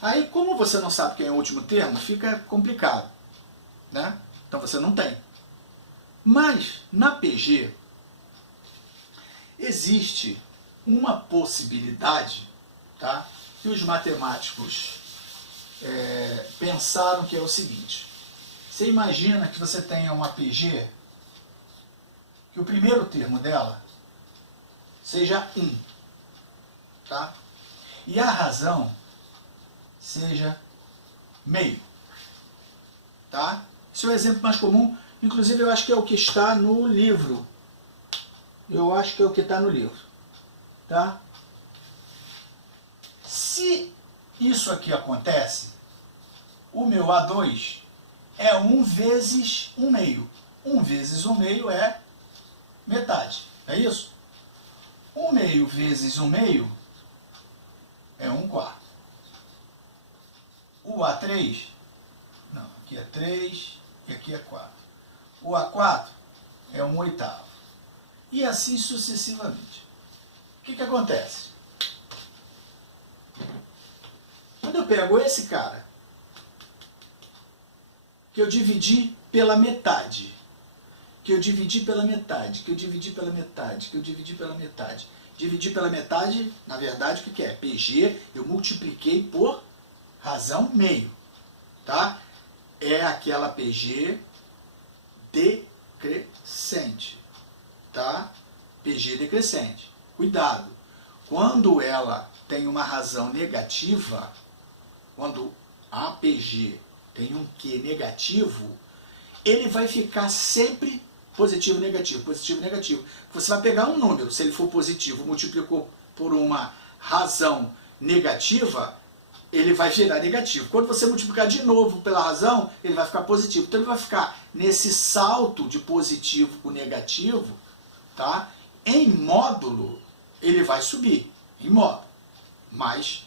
Aí, como você não sabe quem é o último termo, fica complicado, né? Então você não tem. Mas, na PG, existe uma possibilidade, tá? Que os matemáticos pensaram, que é o seguinte. Você imagina que você tenha uma PG, que o primeiro termo dela seja 1, tá? E a razão seja meio, tá? Esse é o exemplo mais comum, inclusive eu acho que é o que está no livro. Eu acho que é o que está no livro, tá? Se isso aqui acontece, o meu A2 é 1 vezes 1 meio. 1 vezes 1 meio é metade, é isso? 1 meio vezes 1 meio é 1 quarto. O A3, não, aqui é 3 e aqui é 4. O A4 é 1 oitavo. E assim sucessivamente. O que acontece? Quando eu pego esse cara, que eu dividi pela metade, que eu dividi pela metade, que eu dividi pela metade, que eu dividi pela metade. Dividir pela metade, na verdade, o que é? PG, eu multipliquei por razão meio, tá? É aquela PG decrescente, tá? PG decrescente. Cuidado, quando ela tem uma razão negativa, quando a PG tem um Q negativo, ele vai ficar sempre positivo, negativo, positivo, negativo. Você vai pegar um número, se ele for positivo, multiplicou por uma razão negativa, ele vai virar negativo. Quando você multiplicar de novo pela razão, ele vai ficar positivo. Então ele vai ficar nesse salto de positivo com negativo, tá? Em módulo, ele vai subir, em módulo. Mas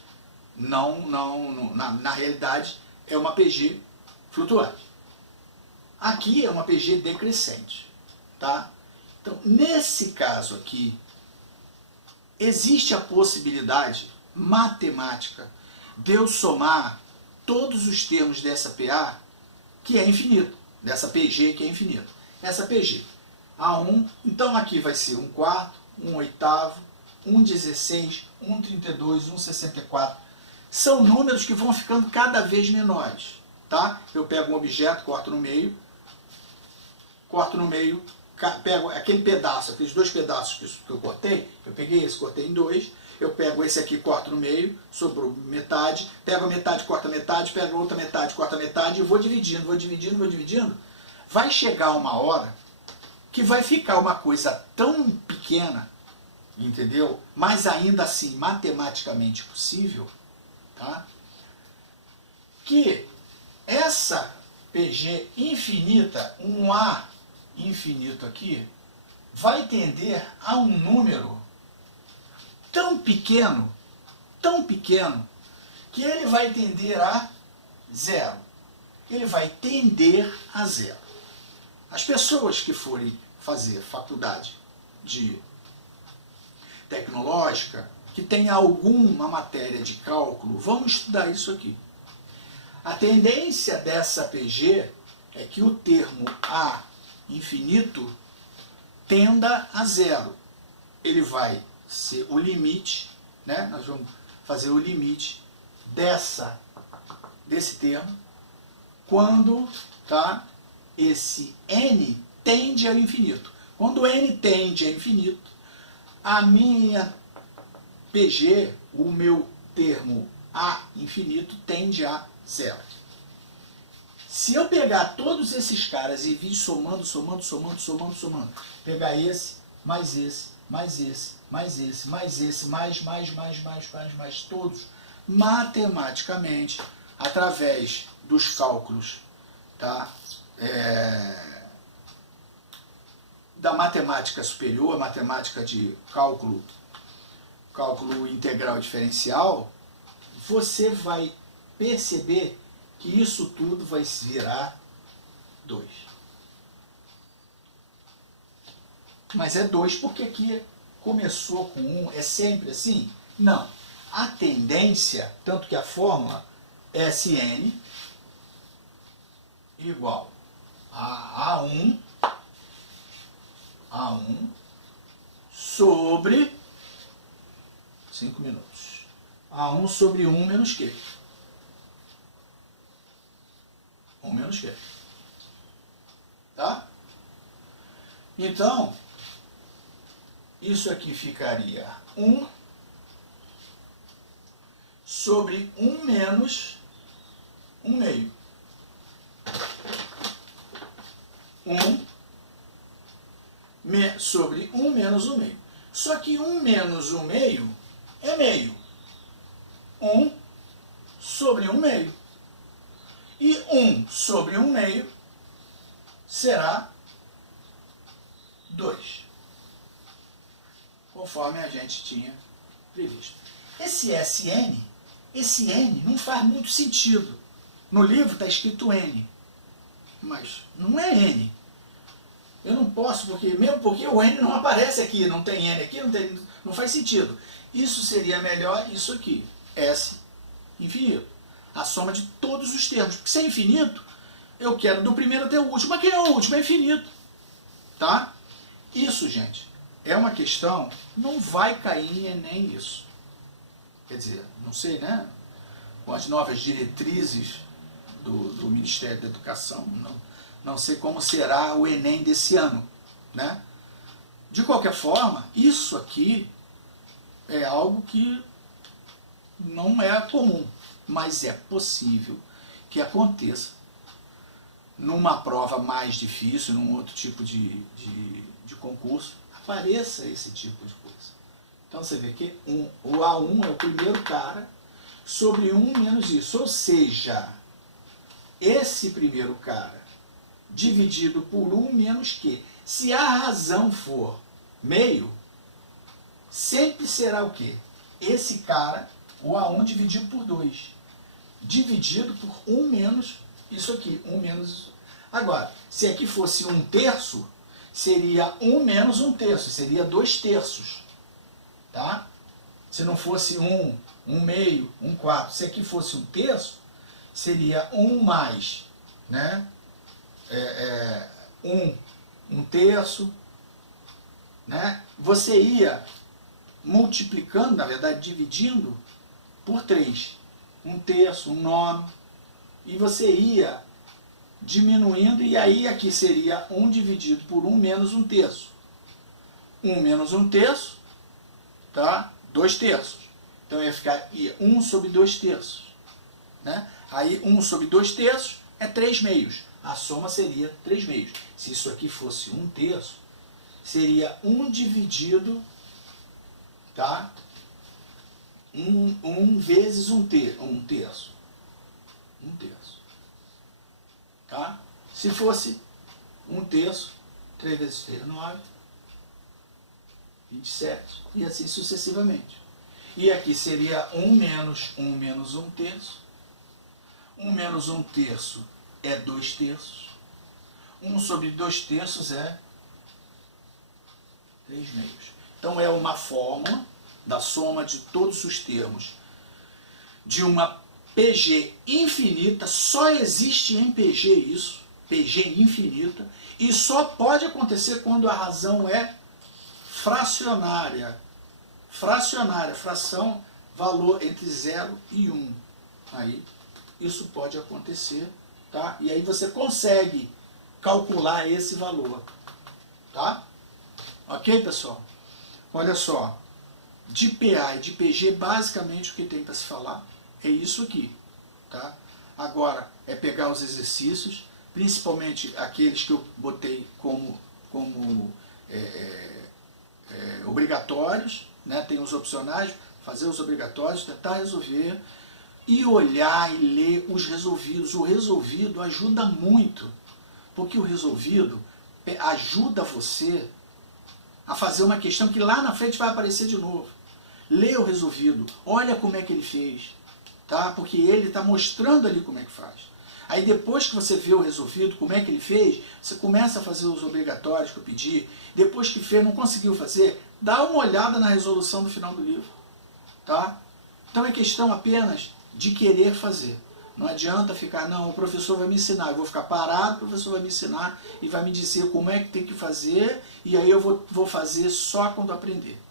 na realidade é uma PG flutuante. Aqui é uma PG decrescente, tá? Então, nesse caso aqui, existe a possibilidade matemática de eu somar todos os termos dessa PA, que é infinito, dessa PG que é infinito. Essa PG, A1, então aqui vai ser 1 quarto, 1 oitavo, 1 16, 1 32, 1 64. São números que vão ficando cada vez menores, tá? Eu pego um objeto, corto no meio, pego aquele pedaço, aqueles dois pedaços que eu cortei, eu peguei esse, cortei em dois, eu pego esse aqui, corto no meio, sobrou metade, pego a metade, corto a metade, pego a outra metade, corto a metade e vou dividindo, vou dividindo, vou dividindo. Vai chegar uma hora que vai ficar uma coisa tão pequena, entendeu? Mas ainda assim matematicamente possível, tá? Que essa PG infinita, um A infinito aqui, vai tender a um número tão pequeno, que ele vai tender a zero. Ele vai tender a zero. As pessoas que forem fazer faculdade de tecnológica, que tem alguma matéria de cálculo, vão estudar isso aqui. A tendência dessa PG é que o termo A infinito tenda a zero. Ele vai ser o limite, né? Nós vamos fazer o limite desse termo quando, tá, esse n tende ao infinito. Quando n tende ao infinito, a minha PG, o meu termo A infinito, tende a zero. Se eu pegar todos esses caras e vir somando, pegar esse, mais esse, mais esse, mais esse, mais esse, mais todos, matematicamente, através dos cálculos, tá? Da matemática superior, matemática de cálculo integral diferencial, você vai perceber que isso tudo vai se virar 2. Mas é 2 porque aqui começou com 1, é sempre assim? Não. A tendência, tanto que a fórmula Sn igual a A1 sobre 5 minutos. A1 sobre 1 menos Q. 1 menos Q. Tá? Então, isso aqui ficaria 1 sobre 1 menos 1 meio. 1 sobre 1 menos 1 meio. Só que 1 menos 1 meio é meio. 1 sobre 1 meio. E 1 sobre 1 meio será 2. Conforme a gente tinha previsto. Esse N não faz muito sentido. No livro está escrito N, mas não é N. Eu não posso, mesmo porque o N não aparece aqui, não tem N aqui, não faz sentido. Isso seria melhor isso aqui, S infinito. A soma de todos os termos. Porque se é infinito, eu quero do primeiro até o último. Mas quem é o último? É infinito. Tá? Isso, gente, é uma questão, não vai cair em Enem isso. Quer dizer, não sei, né? Com as novas diretrizes do Ministério da Educação, não sei como será o Enem desse ano, né? De qualquer forma, isso aqui é algo que não é comum, mas é possível que aconteça numa prova mais difícil, num outro tipo de concurso, apareça esse tipo de coisa. Então você vê que o A1 é o primeiro cara sobre 1 menos isso, ou seja, esse primeiro cara dividido por 1 menos Q. Se a razão for meio, sempre será o quê? Esse cara, o A1 dividido por 2. Dividido por 1 menos isso aqui. 1 menos... Agora, se aqui fosse 1/3, seria 1 menos 1/3. Seria 2/3. Tá? Se não fosse 1, 1 meio, 1/4. Se aqui fosse 1/3, seria 1 mais, né? 1/3, né? Você ia multiplicando, na verdade, dividindo por 3. 1/3, 1/9. E você ia diminuindo, e aí aqui seria 1 dividido por 1 menos 1/3. 1 menos 1/3, tá? 2/3. Então ia ficar 1 sobre 2/3. Né? Aí 1 sobre 2/3 é 3 meios. A soma seria 3 meios. Se isso aqui fosse 1/3, seria 1 dividido, tá? 1 vezes 1/3. 1/3. Tá? Se fosse 1/3, 3 vezes 3, 9, 27, e assim sucessivamente. E aqui seria 1 menos 1 menos 1/3. 1 menos 1/3 é 2/3. 1 sobre 2/3 é 3 meios. Então é uma fórmula da soma de todos os termos de uma PG infinita. Só existe em PG isso, PG infinita, e só pode acontecer quando a razão é fracionária. Fracionária, fração, valor entre 0 e 1. Aí isso pode acontecer, tá? E aí você consegue calcular esse valor, tá? Ok, pessoal? Olha só, de PA e de PG, basicamente o que tem para se falar é isso aqui, tá? Agora, é pegar os exercícios, principalmente aqueles que eu botei como obrigatórios, né? Tem os opcionais, fazer os obrigatórios, tentar resolver e olhar e ler os resolvidos. O resolvido ajuda muito, porque o resolvido ajuda você a fazer uma questão que lá na frente vai aparecer de novo. Lê o resolvido, olha como é que ele fez, tá? Porque ele está mostrando ali como é que faz. Aí depois que você vê o resolvido, como é que ele fez, você começa a fazer os obrigatórios que eu pedi. Depois que fez, não conseguiu fazer, dá uma olhada na resolução do final do livro, tá? Então é questão apenas de querer fazer. Não adianta ficar, não, o professor vai me ensinar, eu vou ficar parado, o professor vai me ensinar e vai me dizer como é que tem que fazer, e aí eu vou fazer só quando aprender.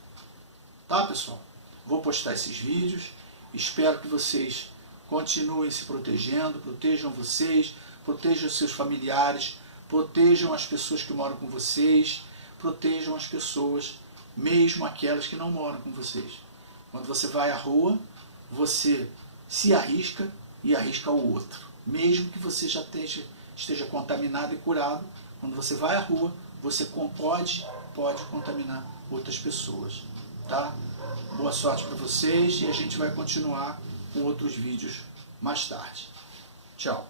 Tá, pessoal? Vou postar esses vídeos, espero que vocês continuem se protegendo, protejam vocês, protejam seus familiares, protejam as pessoas que moram com vocês, protejam as pessoas, mesmo aquelas que não moram com vocês. Quando você vai à rua, você se arrisca e arrisca o outro. Mesmo que você já esteja contaminado e curado, quando você vai à rua, você pode contaminar outras pessoas. Tá? Boa sorte para vocês e a gente vai continuar com outros vídeos mais tarde. Tchau!